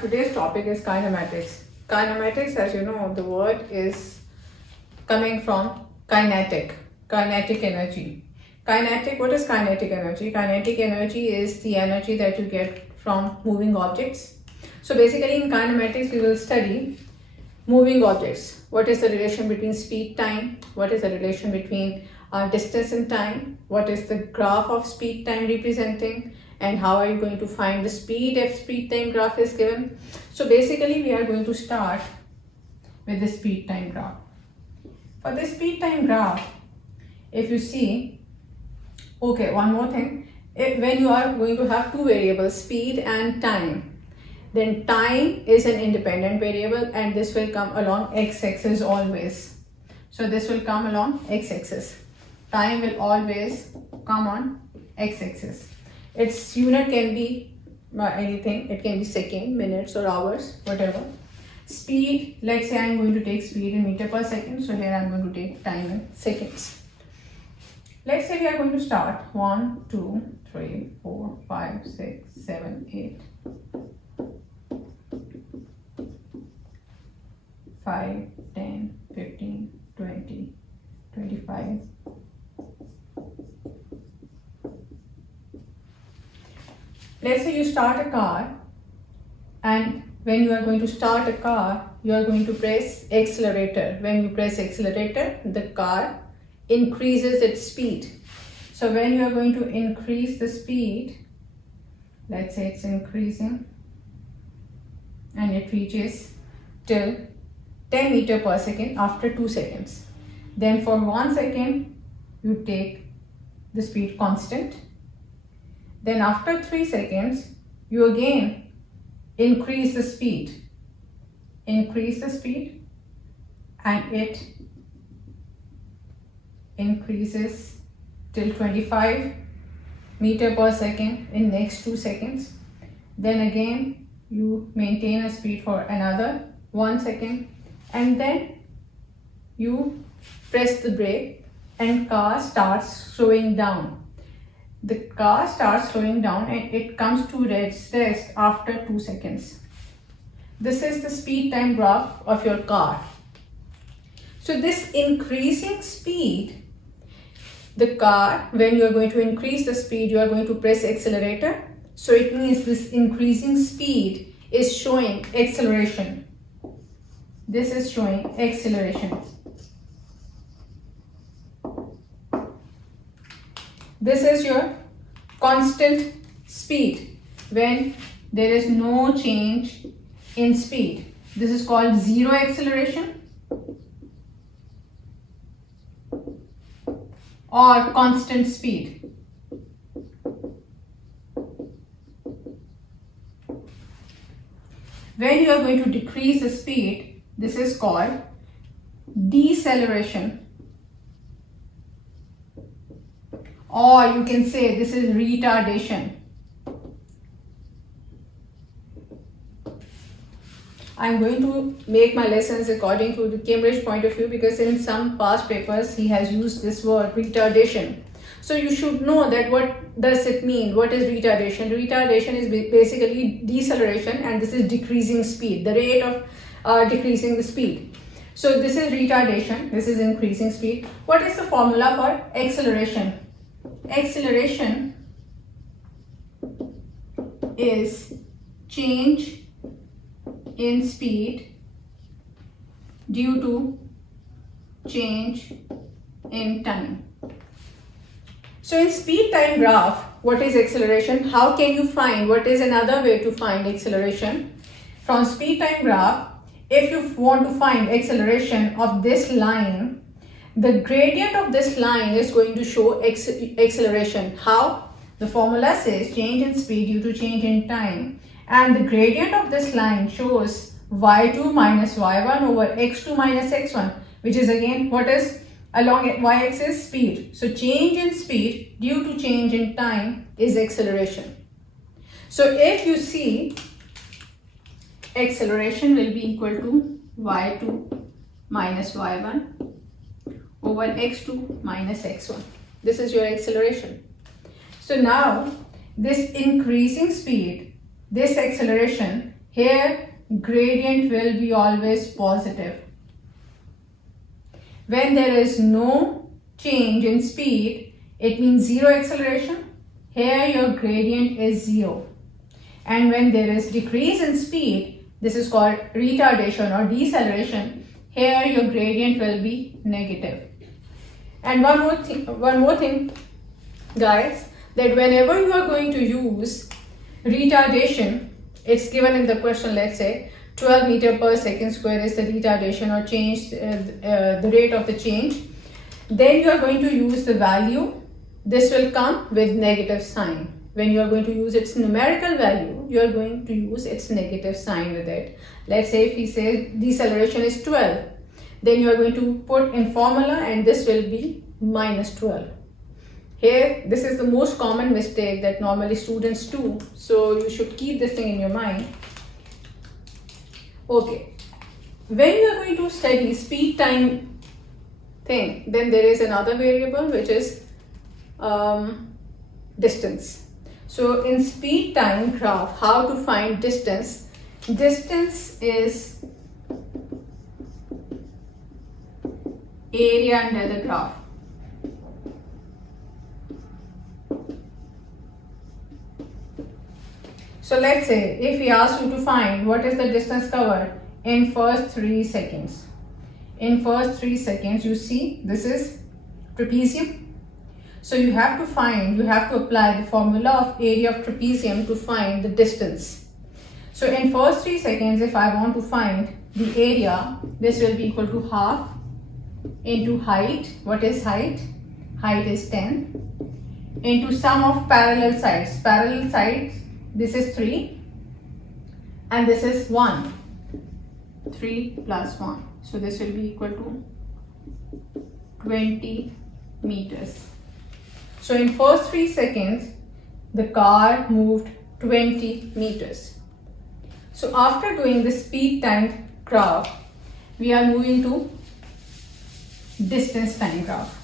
Today's topic is kinematics. Kinematics, as you know, the word is coming from kinetic energy. What is kinetic energy? Kinetic energy is the energy that you get from moving objects. So basically in kinematics we will study moving objects. What is the relation between speed, time? What is the relation between distance and time? What is the graph of speed, time representing? And how are you going to find the speed if speed time graph is given? So basically we are going to start with the speed time graph. For the speed time graph, if you see, okay, one more thing, when you are going to have two variables, speed and time, then time is an independent variable and this will come along x-axis always. So this will come along x-axis. Time will always come on x-axis. Its unit can be anything. It can be second, minutes or hours, whatever. Speed, let's say I'm going to take speed in meter per second. So here I'm going to take time in seconds. Let's say we are going to start 1, 2, 3, 4, 5, 6, 7, 8. 5, 10, 15, 20, 25. Let's say you start a car, and when you are going to start a car, you are going to press accelerator. When you press accelerator, the car increases its speed. So when you are going to increase the speed, let's say it's increasing and it reaches till 10 meter per second after 2 seconds. Then for 1 second, you take the speed constant. Then after 3 seconds, you again increase the speed. Increase the speed and it increases till 25 meter per second in next 2 seconds. Then again, you maintain a speed for another 1 second and then you press the brake and car starts slowing down. The car starts slowing down and it comes to rest after 2 seconds. This is the speed time graph of your car. So this increasing speed, the car, when you are going to increase the speed, you are going to press accelerator. So it means this increasing speed is showing acceleration. This is showing acceleration. This is your constant speed when there is no change in speed. This is called zero acceleration or constant speed. When you are going to decrease the speed, this is called deceleration. Or you can say this is retardation. I'm going to make my lessons according to the Cambridge point of view because in some past papers he has used this word retardation. So you should know that what does it mean? What is retardation? Retardation is basically deceleration and this is decreasing speed, the rate of decreasing the speed. So this is retardation, this is increasing speed. What is the formula for acceleration? Acceleration is change in speed due to change in time. So in speed time graph, what is acceleration? How can you find? What is another way to find acceleration? From speed time graph, if you want to find acceleration of this line, the gradient of this line is going to show acceleration. How? The formula says change in speed due to change in time, and the gradient of this line shows y2 minus y1 over x2 minus x1, which is again what is along y-axis? Speed. So change in speed due to change in time is acceleration. So if you see, acceleration will be equal to y2 minus y1 over x2 minus x1. This is your acceleration. So now this increasing speed, this acceleration, here gradient will be always positive. When there is no change in speed, it means zero acceleration. Here your gradient is 0. And when there is decrease in speed, this is called retardation or deceleration. Here your gradient will be negative. And one more thing, guys, that whenever you are going to use retardation, it's given in the question, let's say 12 meter per second square is the retardation or change, the rate of the change. Then you are going to use the value. This will come with negative sign. When you are going to use its numerical value, you are going to use its negative sign with it. Let's say if we say deceleration is 12, then you are going to put in formula and this will be minus 12. Here, this is the most common mistake that normally students do. So you should keep this thing in your mind. Okay, when you are going to study speed time thing, then there is another variable which is distance. So in speed time graph, how to find distance? Distance is area under the graph. So let's say if we ask you to find what is the distance covered in first 3 seconds. In first 3 seconds, you see this is trapezium. So you have to apply the formula of area of trapezium to find the distance. So in first 3 seconds, if I want to find the area, this will be equal to half into height. What is height? Height is 10 into sum of parallel sides. Parallel sides, this is 3 and this is 1. 3 plus 1. So this will be equal to 20 meters. So in first 3 seconds, the car moved 20 meters. So after doing the speed time graph, we are moving to distance time graph.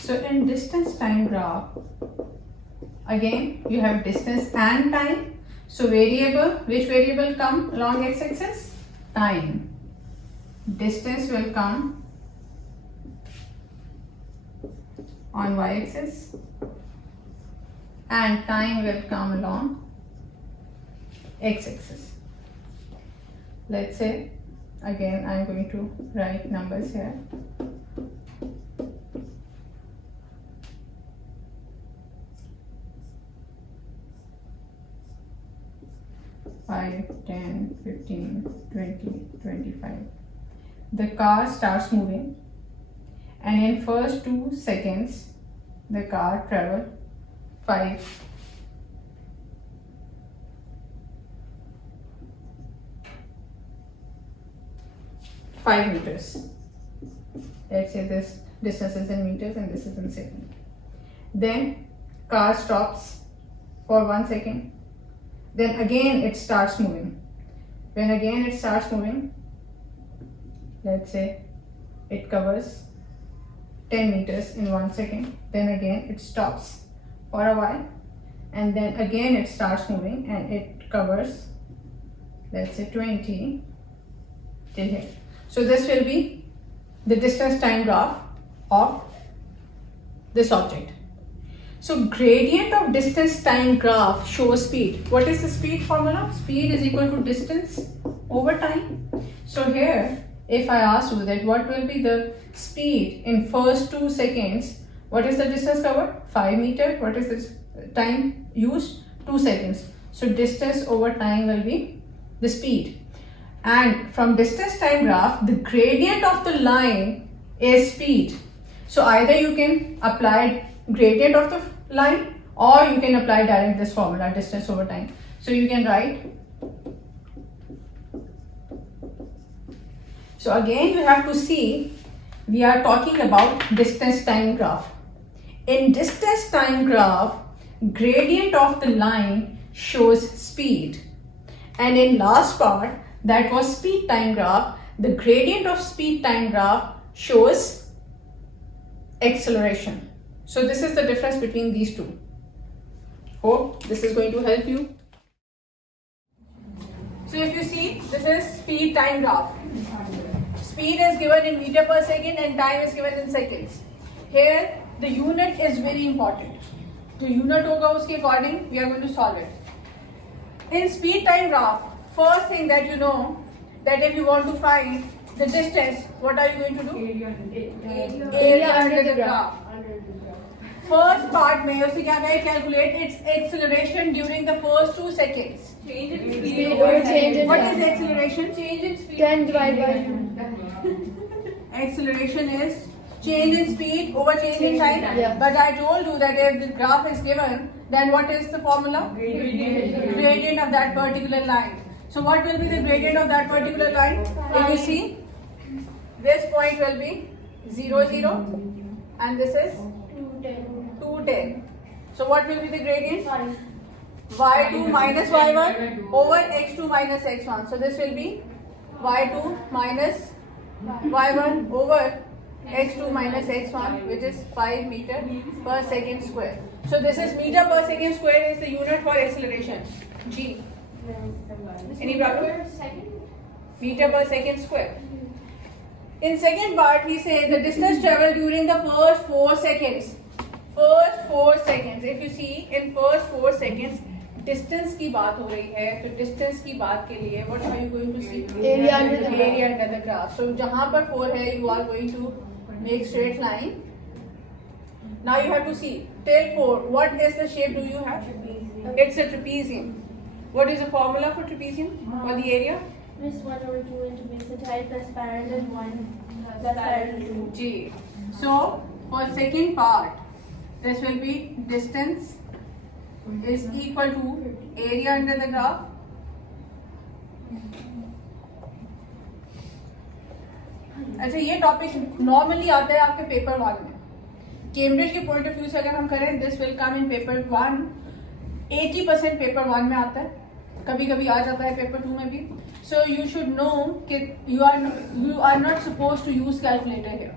So in distance time graph, again you have distance and time. So variable, which variable come along x-axis? Time. Distance will come on y-axis and time will come along x-axis. Let's say, again I'm going to write numbers here. 5, 10, 15, 20, 25. The car starts moving and in first 2 seconds the car traveled 5 meters. Let's say this distance is in meters and this is in second. Then car stops for 1 second. Then again it starts moving. When again it starts moving, let's say it covers 10 meters in 1 second. Then again it stops for a while and then again it starts moving and it covers, let's say 20 till here. So this will be the distance time graph of this object. So gradient of distance time graph shows speed. What is the speed formula? Speed is equal to distance over time. So here, if I ask you that what will be the speed in first 2 seconds, what is the distance covered? 5 meters. What is the time used? 2 seconds. So distance over time will be the speed. And from distance time graph, the gradient of the line is speed. So either you can apply gradient of the line or you can apply direct this formula, distance over time. So you can write. So again you have to see, we are talking about distance time graph. In distance time graph, gradient of the line shows speed. And in last part, that was speed time graph, the gradient of speed time graph shows acceleration. So this is the difference between these two. Hope this is going to help you. So if you see, this is speed time graph. Speed is given in meter per second and time is given in seconds. Here the unit is very important. The unit hoga uske according we are going to solve it. In speed time graph, first thing that you know, that if you want to find the distance, what are you going to do? Area under the graph. First part में उसे क्या कहे, calculate its acceleration during the first 2 seconds. Change in speed or change in What is acceleration? Change in speed. 10 divided by 2. Acceleration is change in speed over change in time. Yeah. But I told you that if the graph is given, then what is the formula? Gradient of that particular line. So what will be the gradient of that particular line? If you see, this point will be 0, 0 and this is 210. So what will be the gradient? y2 minus y1 over x2 minus x1. So this will be y2 minus y1 over x2 minus x1, which is 5 meter per second square. So this is meter per second square is the unit for acceleration. G. Any problem? Meter per second square. In second part, we say the distance traveled during the first 4 seconds. First 4 seconds. If you see, in first 4 seconds, distance की बात हो रही है, तो distance की बात के लिए what are you going to see? Area under the graph. Area under the graph. So जहाँ पर 4 है, you are going to make straight line. Now you have to see till 4. What is the shape do you have? It's a trapezium. What is the formula for trapezium? For the area? Miss 1 over 2 into base entire plus parallel 1 plus parallel 2. G. So for second part, this will be distance is equal to area under the graph अच्छा ये topic normally आता है आपके paper 1 में Cambridge के point of view से अगर हम करें this will come in paper 1 80% paper 1 में आता है कभी कभी आ जाता है पेपर 2 में भी सो यू शुड नो कि you are not supposed to use calculator here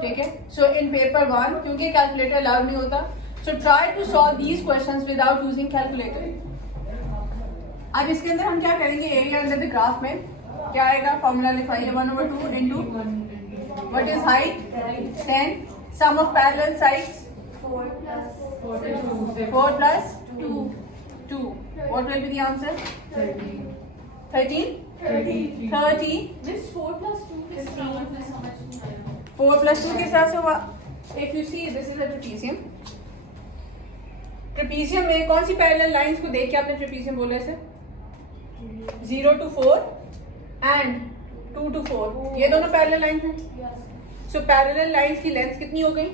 ठीक है सो इन पेपर 1 क्योंकि कैलकुलेटर अलाउड नहीं होता so try to solve these questions without using calculator अब इसके अंदर हम क्या करेंगे एरिया अंडर द ग्राफ में क्या आएगा फॉर्मूला लिखवाइए 1/2 into what is height 10 sum of parallel sides 4 plus 2 what will be the answer 13 This 4 plus 2 is 4 plus 2 के साथ से हुआ if you see this is a trapezium में कौन सी पैरेलल लाइंस को देख के आपने trapezium बोला है 0 to 4 and 2 to 4 ये दोनों पैरेलल लाइंस हैं सो पैरेलल लाइंस की लेंथ कितनी हो गई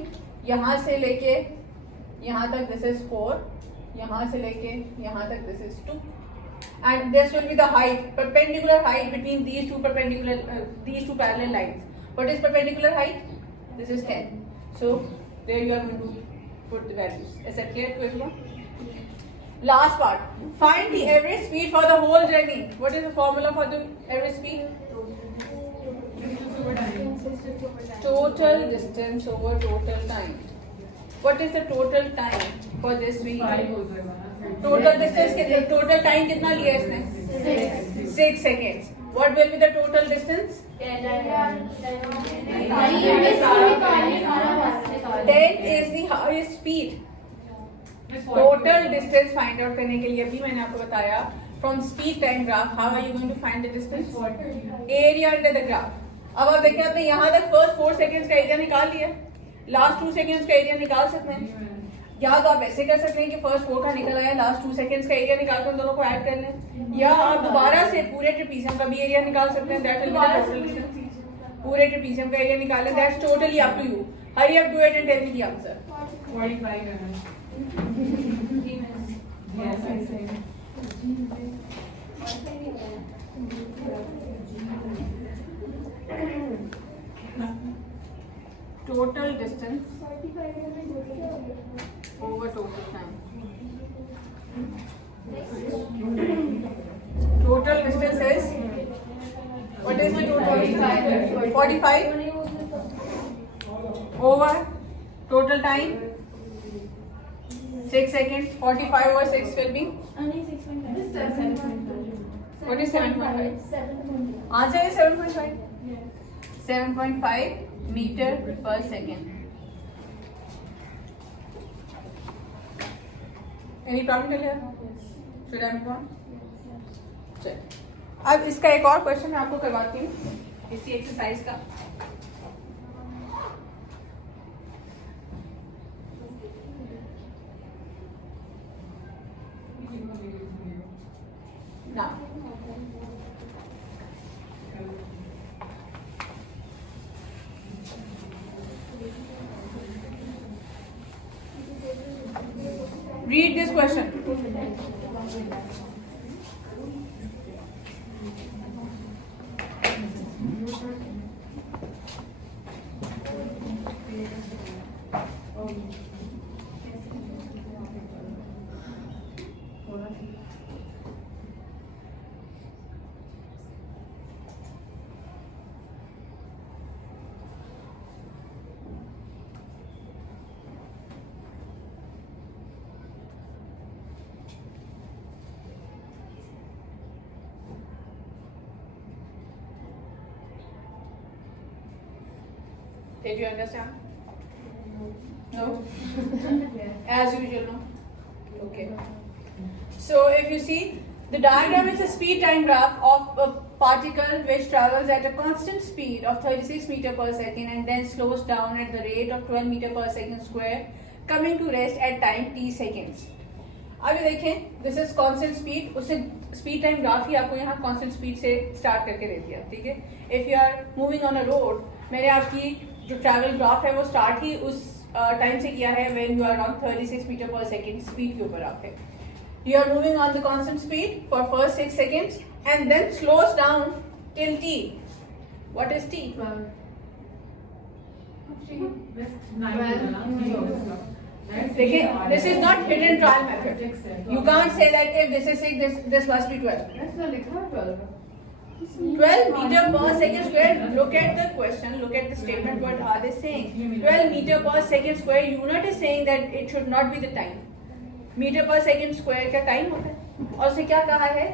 यहाँ से लेके यहाँ तक दिस इज 4 यहाँ से लेके यहाँ तक this is 2 and this will be the height perpendicular height between these two parallel lines what is perpendicular height this is 10 so there you are going to put the values is that clear to everyone last part find the average speed for the whole journey what is the formula for the average speed total distance over total time what is the total time for this week total distance total time कितना लिया इसने 6 seconds what will be the total distance 10 is the highest speed total distance find out करने के लिए अभी मैंने आपको बताया from speed time graph how are you going to find the distance area under the graph अब आप देखिए आपने यहाँ तक first 4 seconds का एरिया निकाल लिया लास्ट 2 seconds का एरिया निकाल सकते हैं या तो आप ऐसे कर सकते हैं कि फर्स्ट 4 का निकल आया लास्ट 2 seconds का एरिया निकाल कर दोनों को ऐड कर लें या आप दोबारा से पूरे ट्रेपेजियम का भी एरिया निकाल सकते हैं that will be the total distance पूरे ट्रेपेजियम का एरिया निकालें that's totally up to you hurry up do it and tell me the answer 45 total distance over total time. Total distance is, what is the total distance? 45 over total time 6 seconds. 45 over 6 will be, what is 7.5? Answer is 7.5. 7.5 meter per second. Any problem till here? Should I move on? चल, अब इसका एक और question मैं आपको करवाती हूँ इसी एक्सरसाइज का. Now, read this question. Did you understand? No? As usual, no? Okay. So if you see, the diagram is a speed time graph of a particle which travels at a constant speed of 36 meter per second and then slows down at the rate of 12 meter per second square, coming to rest at time t seconds. अभी देखें, this is constant speed. उससे speed time graph ही आपको यहाँ constant speed से start करके दे दिया, ठीक है? If you are moving on a road, मैंने आपकी जो travel graph है वो start ही उस time से किया है when you are on 36 meter per second speed के ऊपर आप है. You are moving on the constant speed for first 6 seconds and then slows down till t. What is t? 12. देखिए, this is not hidden trial method. You can't say that if this is 6, this must be 12. 12 meter per second square. Look at the question, look at the statement. What are they saying? 12 meter per second square. Unit is saying that it should not be the time. Meter per second square का time होता है. और उसे क्या कहा है?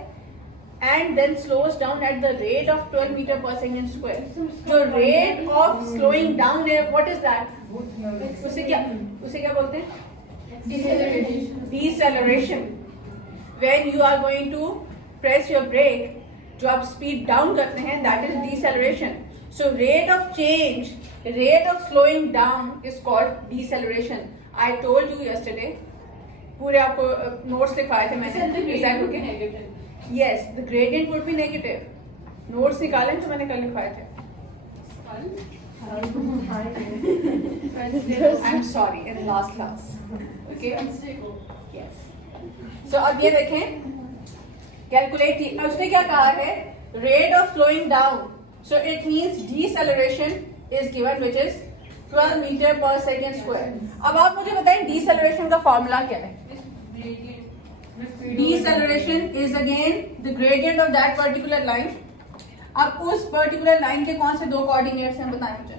And then slows down at the rate of 12 meter per second square. जो rate of slowing down है, what is that? उसे क्या बोलते हैं? Deceleration. When you are going to press your brake, जो आप speed down करते हैं, that is deceleration. So rate of change, rate of slowing down is called deceleration. I told you yesterday. पूरे आपको notes लिखवाए थे मैंने. Yes, the gradient would be negative. Notes निकाले तो मैंने कल लिखवाए थे. I'm sorry, in the last class. Okay. Yes. So अब ये देखें, calculate. उसने क्या कहा है? Rate of slowing down. So it means deceleration is given, which is 12 meter per second square. अब आप मुझे बताएं deceleration का formula क्या है? Deceleration is again the gradient of that particular line. अब उस particular line के कौन से दो coordinates हैं बताएं मुझे.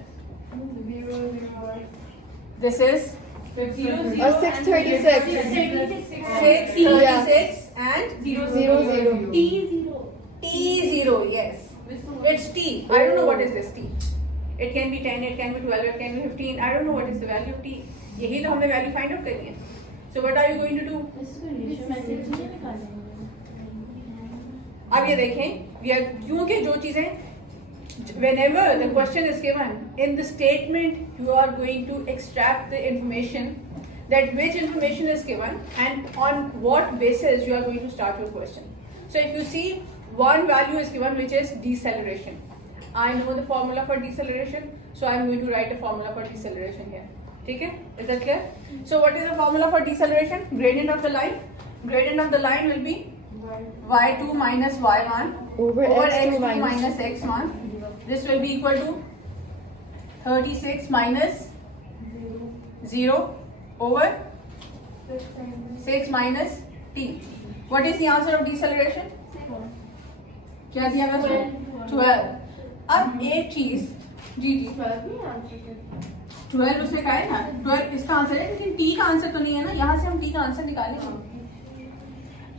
This is 636. 636 and 00. T0. Yes, it's T. I don't know what is this T. It can be 10, it can be 12, it can be 15. I don't know what is the value of T. यही तो हमने value find out करनी है. So what are you going to do? अब ये देखें, क्योंकि जो चीजें, whenever the question is given in the statement, you are going to extract the information, that which information is given and on what basis you are going to start your question. So if you see, one value is given which is deceleration. I know the formula for deceleration, so I am going to write a formula for deceleration here. ठीक है? Is that clear? So what is the formula for deceleration? Gradient of the line. Gradient of the line will be y2 minus y1 over x2 minus x1. This will be equal to 36 minus 0 over 6 minus t. What is the answer of deceleration? क्या दिया मैं उसको? 12. अब एक चीज जी 12 उसने कहा है ना, 12 इसका आंसर है, लेकिन t का आंसर तो नहीं है ना, यहाँ से हम t का आंसर निकालेंगे.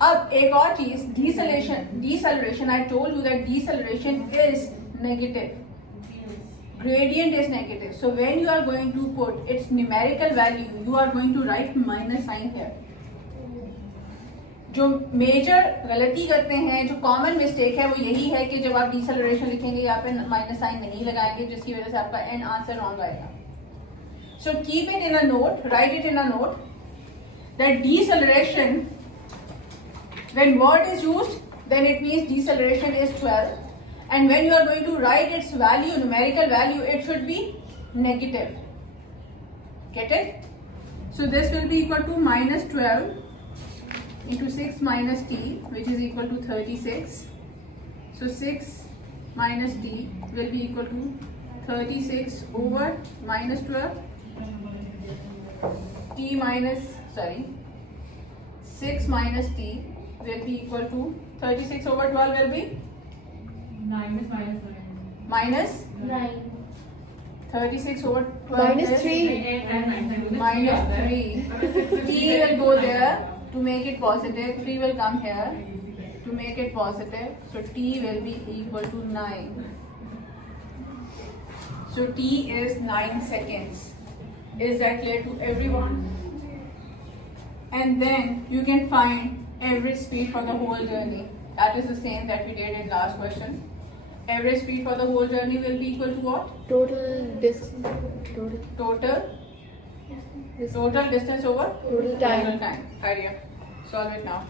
अब एक और चीज, deceleration. I told you that deceleration is negative. Gradient is negative. So when you are going to put its numerical value, you are going to write minus sign here. जो major गलती करते हैं, जो कॉमन मिस्टेक है, वो यही है कि जब आप डिसेलरेशन लिखेंगे यहाँ पे माइनस साइन नहीं लगाएंगे, जिसकी वजह से आपका एंड आंसर रॉन्ग आएगा. So keep it in a note, right it in a note that deceleration, when word is used, then it means deceleration is 12, and when you are going to write its value, numerical value, it should be negative. Get it? So this will be equal to minus 12 into 6 minus t, which is equal to 36. So 6 minus t will be equal to 36 over minus 12. T minus, sorry, 6 minus t will be equal to 36 over 12 will be minus 9. 36 over 12 Minus is 3. minus 3. T will go there to make it positive. 3 will come here to make it positive. So T will be equal to 9. So T is 9 seconds. Is that clear to everyone? And then you can find average speed for the whole journey. That is the same that we did in last question. Average speed for the whole journey will be equal to what? Total distance. Total distance over Total time. Total time. Idea. Solve it now.